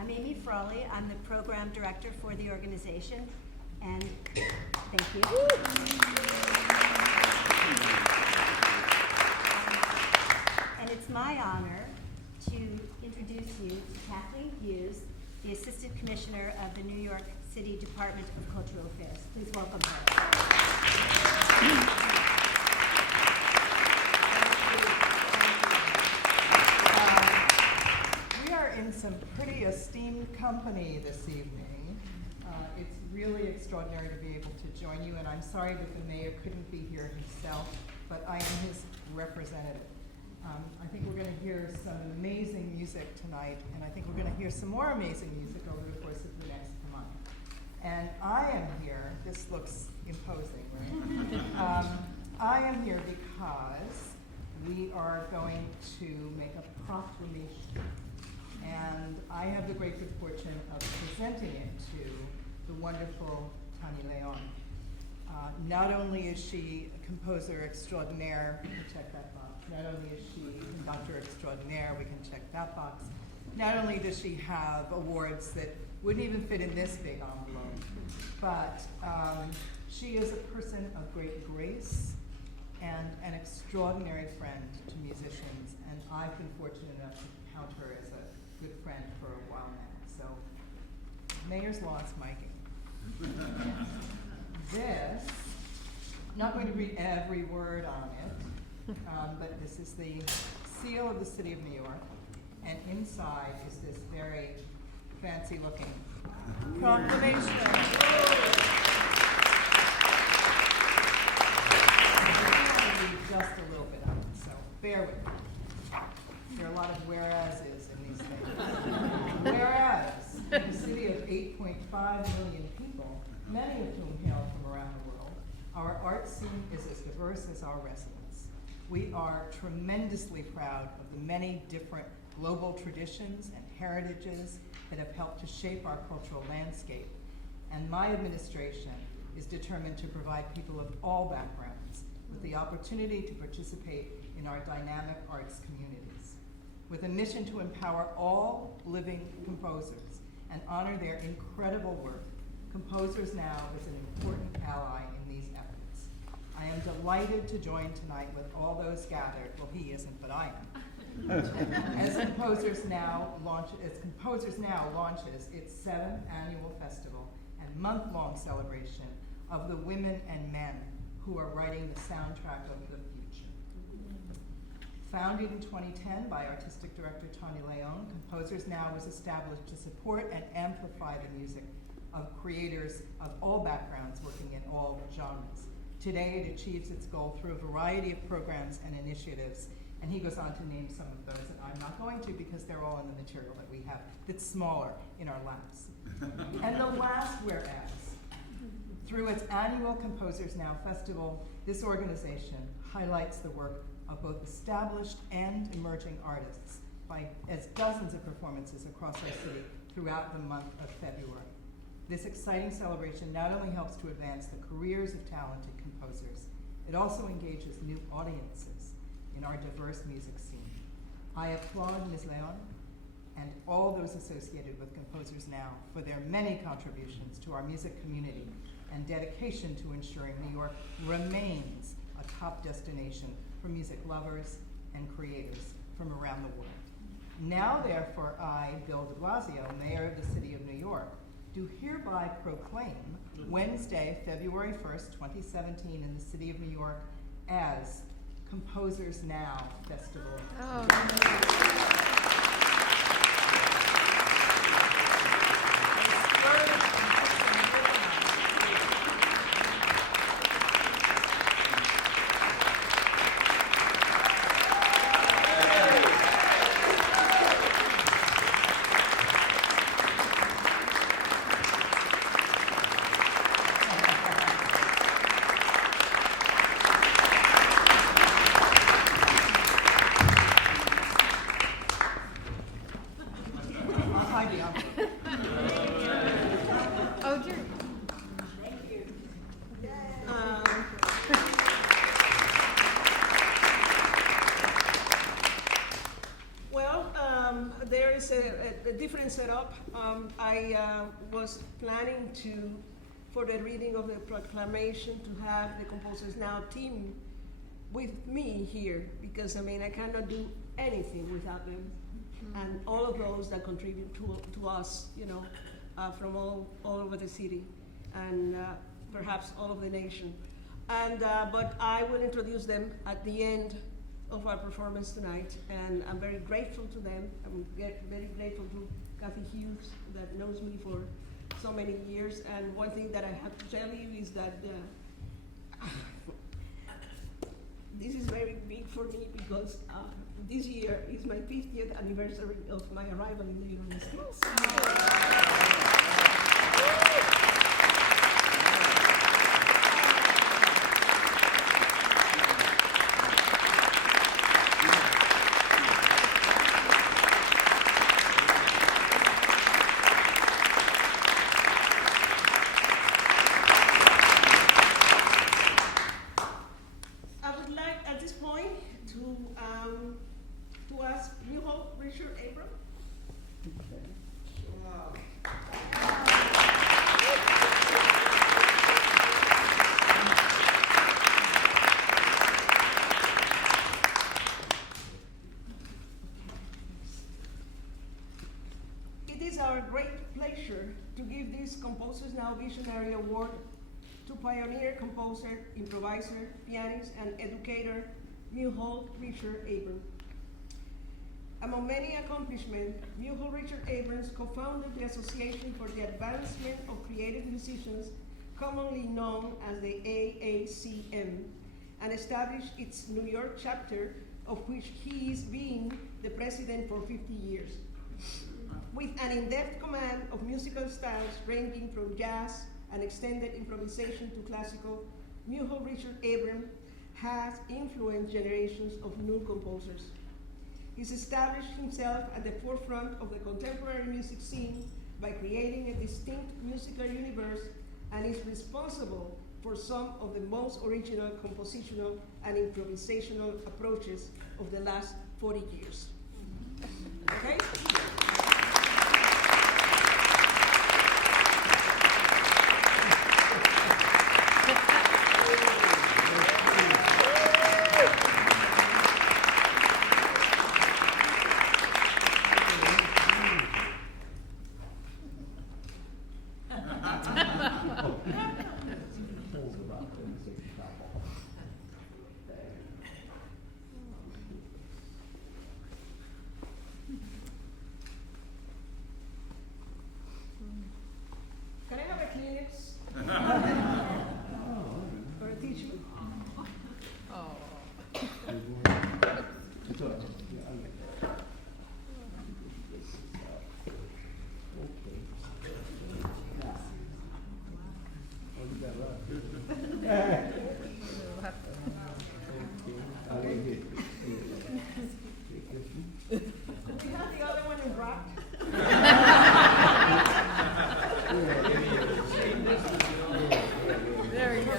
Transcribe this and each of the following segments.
I'm Amy Frawley. I'm the program director for the organization, and thank you. And it's my honor to introduce you to Kathleen Hughes, the Assistant Commissioner of the New York City Department of Cultural Affairs. Please welcome her. In some pretty esteemed company this evening. It's really extraordinary to be able to join you, and I'm sorry that the mayor couldn't be here himself, but I am his representative. I think we're going to hear some amazing music tonight, and I think we're going to hear some more amazing music over the course of the next month. And I am here, this looks imposing, right? I am here because we are going to make a proclamation. And I have the great good fortune of presenting it to the wonderful Tani Leon. Not only is she a composer extraordinaire, we can check that box. Not only is she a conductor extraordinaire, we can check that box. Not only does she have awards that wouldn't even fit in this big envelope, but she is a person of great grace and an extraordinary friend to musicians. And I've been fortunate enough to count her as a good friend for a while now. So, Mayor's Law is miking. This, I'm not going to read every word on it, but this is the seal of the City of New York, and inside is this very fancy looking proclamation. I'm going to read just a little bit of it, so bear with me. There are a lot of whereases in these things. Whereas, in a city of 8.5 million people, many of whom hail from around the world, our art scene is as diverse as our residents. We are tremendously proud of the many different global traditions and heritages that have helped to shape our cultural landscape. And my administration is determined to provide people of all backgrounds with the opportunity to participate in our dynamic arts communities. With a mission to empower all living composers and honor their incredible work, Composers Now is an important ally in these efforts. I am delighted to join tonight with all those gathered, well he isn't, but I am, as Composers Now launches its 7th annual festival and month-long celebration of the women and men who are writing the soundtrack of the future. Founded in 2010 by artistic director Tani Leon, Composers Now was established to support and amplify the music of creators of all backgrounds working in all genres. Today it achieves its goal through a variety of programs and initiatives, and he goes on to name some of those, and I'm not going to because they're all in the material that we have that's smaller in our labs. And the last whereas, through its annual Composers Now Festival, this organization highlights the work of both established and emerging artists as dozens of performances across our city throughout the month of February. This exciting celebration not only helps to advance the careers of talented composers, it also engages new audiences in our diverse music scene. I applaud Ms. Leon and all those associated with Composers Now for their many contributions to our music community and dedication to ensuring New York remains a top destination for music lovers and creators from around the world. Now, therefore, I, Bill de Blasio, Mayor of the City of New York, do hereby proclaim Wednesday, February 1st, 2017, in the City of New York as Composers Now Festival. everything set up. I was planning for the reading of the proclamation, to have the Composers Now team with me here, because I mean, I cannot do anything without them. And all of those that contribute to us, you know, from all over the city, and perhaps all over the nation. And, but I will introduce them at the end of our performance tonight, and I'm very grateful to them. I'm very grateful to Kathy Hughes, that knows me for so many years. And one thing that I have to tell you is that this is very big for me, because this year is my 50th anniversary of my arrival in the United States. To ask Muhal Richard Abrams. It is our great pleasure to give this Composers Now Visionary Award to pioneer composer, improviser, pianist, and educator Muhal Richard Abrams. Among many accomplishments, Muhal Richard Abrams co-founded the Association for the Advancement of Creative Musicians, commonly known as the AACM, and established its New York chapter, of which he is being the president for 50 years. With an in-depth command of musical styles ranging from jazz and extended improvisation to classical, Muhal Richard Abrams has influenced generations of new composers. He's established himself at the forefront of the contemporary music scene by creating a distinct musical universe, and is responsible for some of the most original compositional and improvisational approaches of the last 40 years. Okay? Can I have a Kleenex? Or a tissue? Do we have the other one in rock? There we go.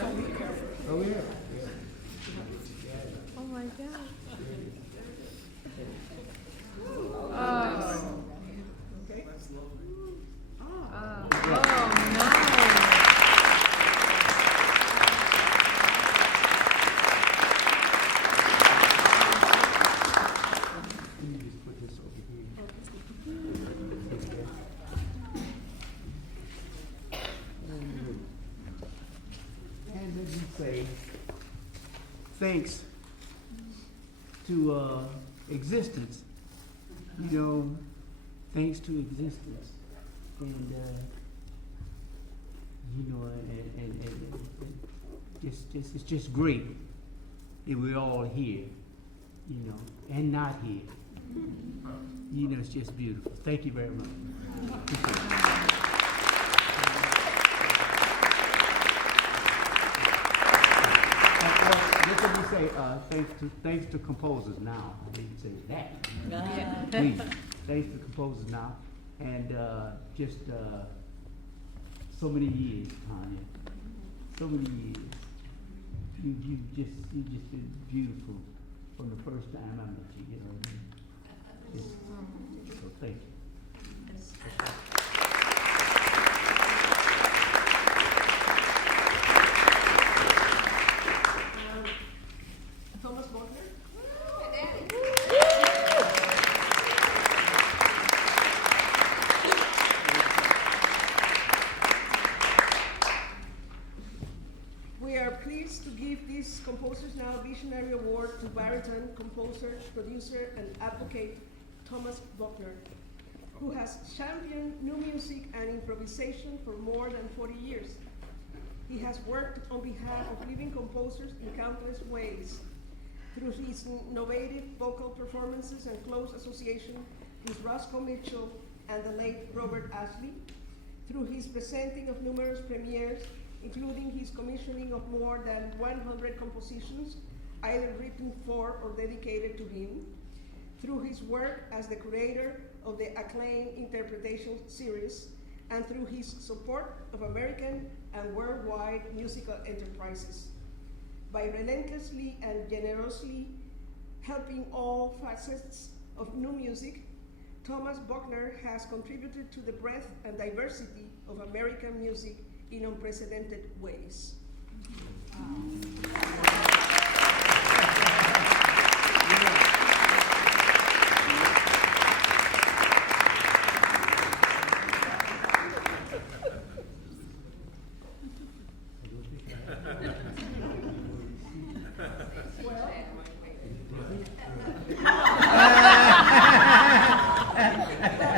Oh, yeah. Oh my God. Oh. Okay. Oh, nice. Let me just put this over here. And let me say, thanks to existence, you know, thanks to existence. And, you know, and it's just great that we're all here, you know, and not here. You know, it's just beautiful. Thank you very much. Just let me say, thanks to Composers Now. I didn't say that. Please, thanks to Composers Now, and just so many years, Tanya. So many years. You just been beautiful from the first time I met you. You know what I mean? So thank you. please. Thomas Buckner. We are pleased to give this Composers Now Visionary Award to baritone, composer, producer, and advocate Thomas Buckner, who has championed new music and improvisation for more than 40 years. He has worked on behalf of living composers in countless ways, through his innovative vocal performances and close association with Roscoe Mitchell and the late Robert Ashley, through his presenting of numerous premieres, including his commissioning of more than 100 compositions, either written for or dedicated to him, through his work as the curator of the acclaimed interpretation series, and through his support of American and worldwide musical enterprises. By relentlessly and generously helping all facets of new music, Thomas Buckner has contributed to the breadth and diversity of American music in unprecedented ways.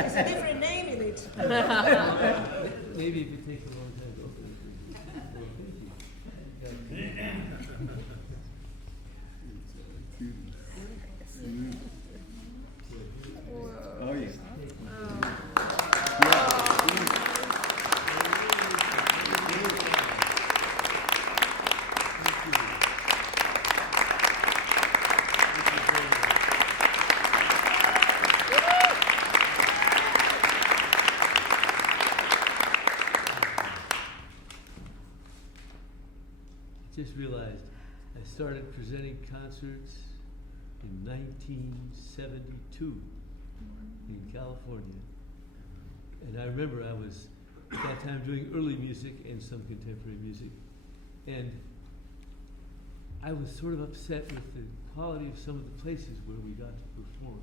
It's a different name in it. Maybe if it takes a long time. Oh, yeah. Just realized I started presenting concerts in 1972 in California. And I remember I was at that time doing early music and some contemporary music. And I was sort of upset with the quality of some of the places where we got to perform.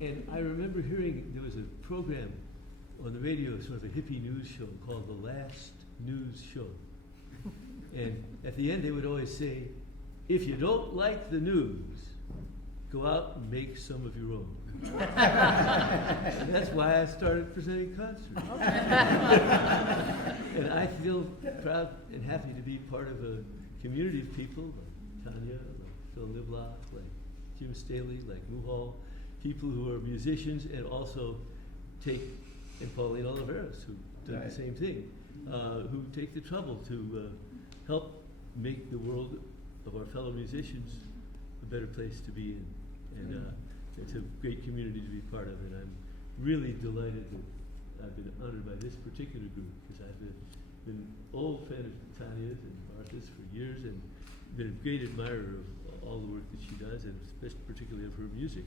And I remember hearing there was a program on the radio, sort of a hippie news show called The Last News Show. And at the end, they would always say, if you don't like the news, go out and make some of your own. And that's why I started presenting concerts. And I feel proud and happy to be part of a community of people like Tanya, like Phil Niblock, like Jim Staley, like Muhal, people who are musicians and also and Pauline Oliveros, who did the same thing, who take the trouble to help make the world of our fellow musicians a better place to be in. And it's a great community to be part of, and I'm really delighted that I've been honored by this particular group, because I've been an old fan of Tanya's and Martha's for years, and been a great admirer of all the work that she does, and particularly of her music.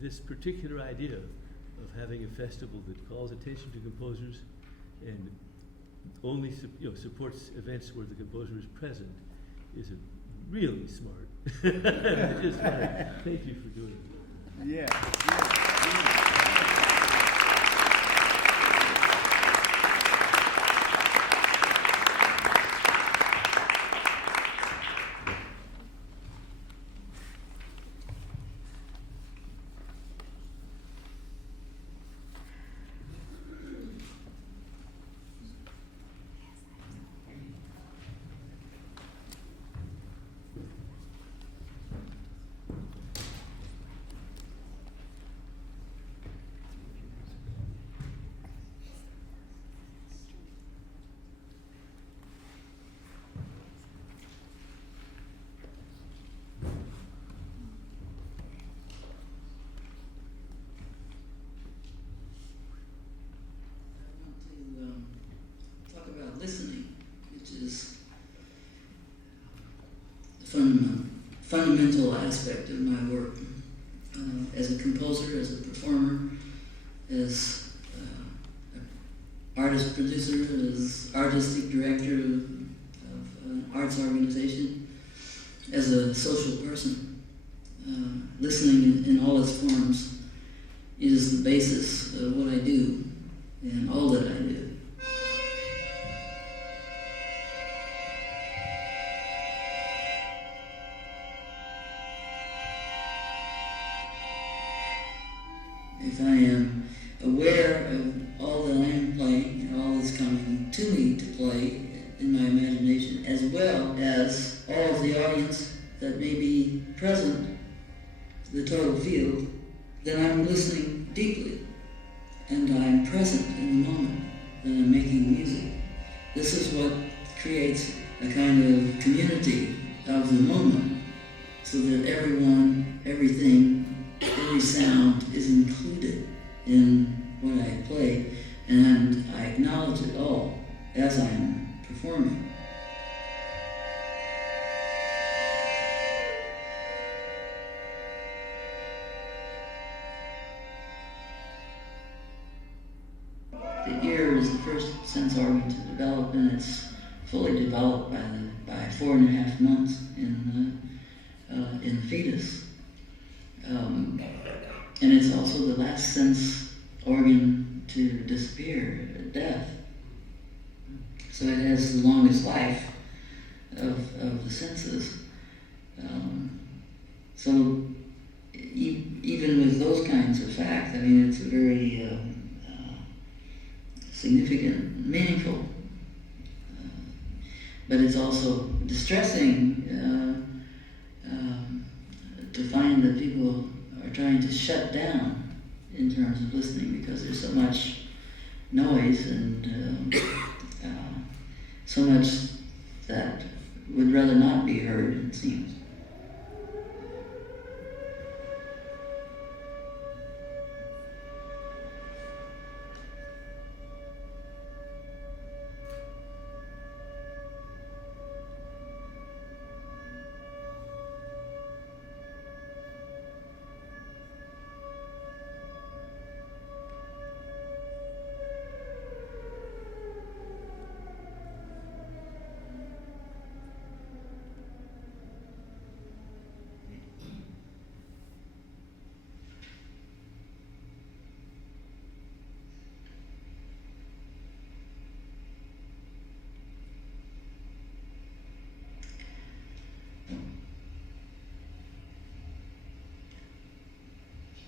This particular idea of having a festival that calls attention to composers and only supports events where the composer is present is really smart. Just thank you for doing it. Yeah. Listening, which is the fundamental aspect of my work. as a composer, as a performer, as artist producer, as artistic director of an arts organization, as a social person. Listening in all its forms is the basis of what I do and all that I do. If I am aware of all that I am playing and all that's coming to me to play in my imagination, as well as all of the audience that may be present, the total field, then I'm listening deeply and I'm present in the moment that I'm making music. This is what creates a kind of community of the moment, so that everyone, everything, every sound is included in what I play, and I acknowledge it all as I'm performing. The ear is the first sense organ to develop, and it's fully developed by 4.5 months in the fetus. And it's also the last sense organ to disappear at death. So it has the longest life of the senses. So even with those kinds of facts, I mean, it's a very significant, meaningful, but it's also distressing to find that people are trying to shut down in terms of listening, because there's so much noise and so much that would rather not be heard, it seems.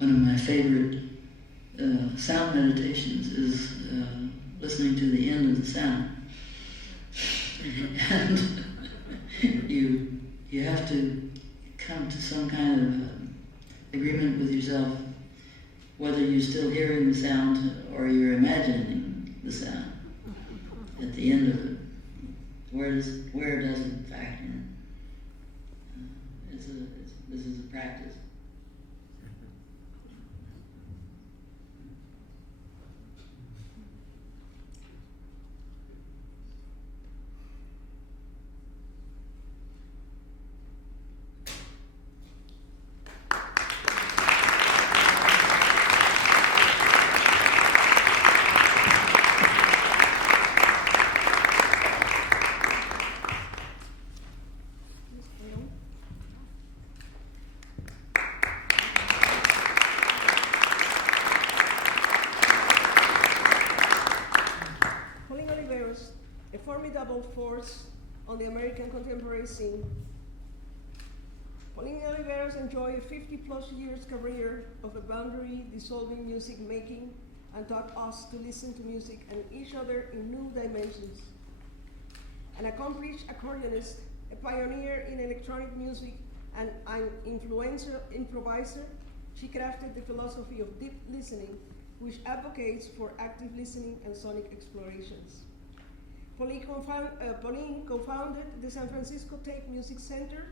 One of my favorite sound meditations is listening to the end of the sound. And you have to come to some kind of agreement with yourself, whether you're still hearing the sound or you're imagining the sound at the end of it. Where does it factor in? This is a practice. Pauline Oliveros, a formidable force on the American contemporary scene. Pauline Oliveros enjoyed a 50-plus years career of a boundary-dissolving music making and taught us to listen to music and each other in new dimensions. An accomplished accordionist, a pioneer in electronic music, and an influential improviser, she crafted the philosophy of deep listening, which advocates for active listening and sonic explorations. Pauline co-founded the San Francisco Tape Music Center,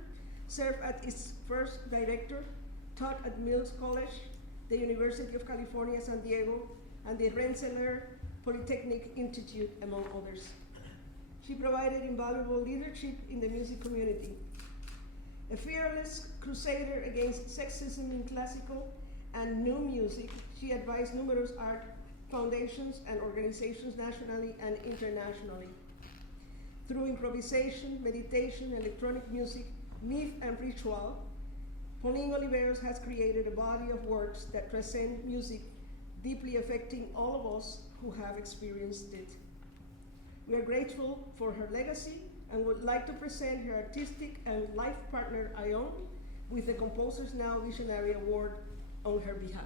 served as its first director, taught at Mills College, the University of California, San Diego, and the Rensselaer Polytechnic Institute, among others. She provided invaluable leadership in the music community. A fearless crusader against sexism in classical and new music, she advised numerous art foundations and organizations nationally and internationally. Through improvisation, meditation, electronic music, myth, and ritual, Pauline Oliveros has created a body of works that transcend music, deeply affecting all of us who have experienced it. We are grateful for her legacy and would like to present her artistic and life partner, Ione, with the Composers Now Visionary Award on her behalf.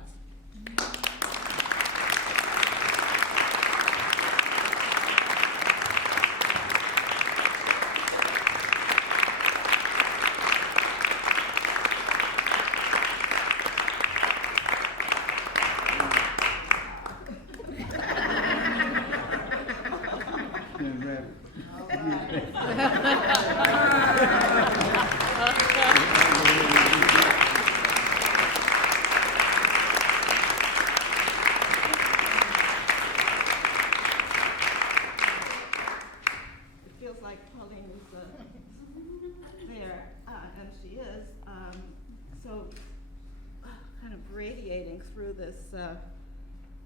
Through this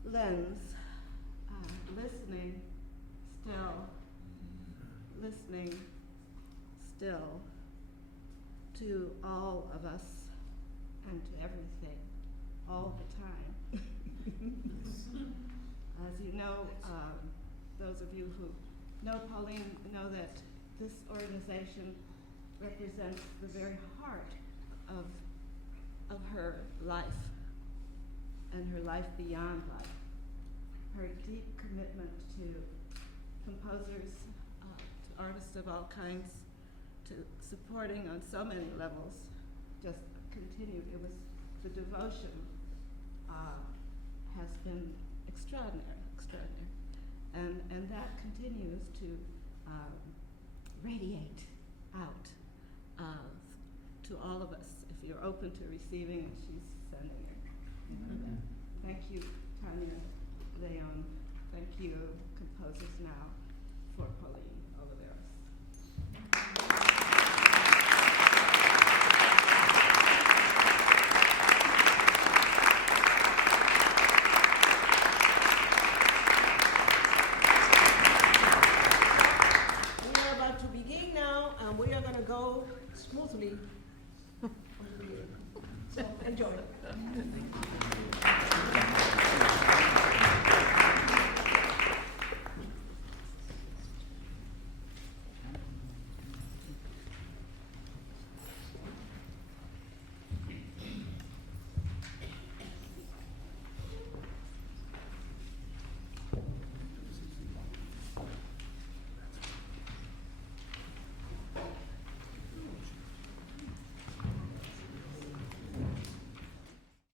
lens, listening still to all of us and to everything, all the time. As you know, those of you who know Pauline know that this organization represents the very heart of her life and her life beyond life. Her deep commitment to composers, to artists of all kinds, to supporting on so many levels, just continued. It was, the devotion has been extraordinary. And that continues to radiate out to all of us. If you're open to receiving it, she's sending it. Thank you, Tanya, Leon. Thank you, Composers Now, for Pauline.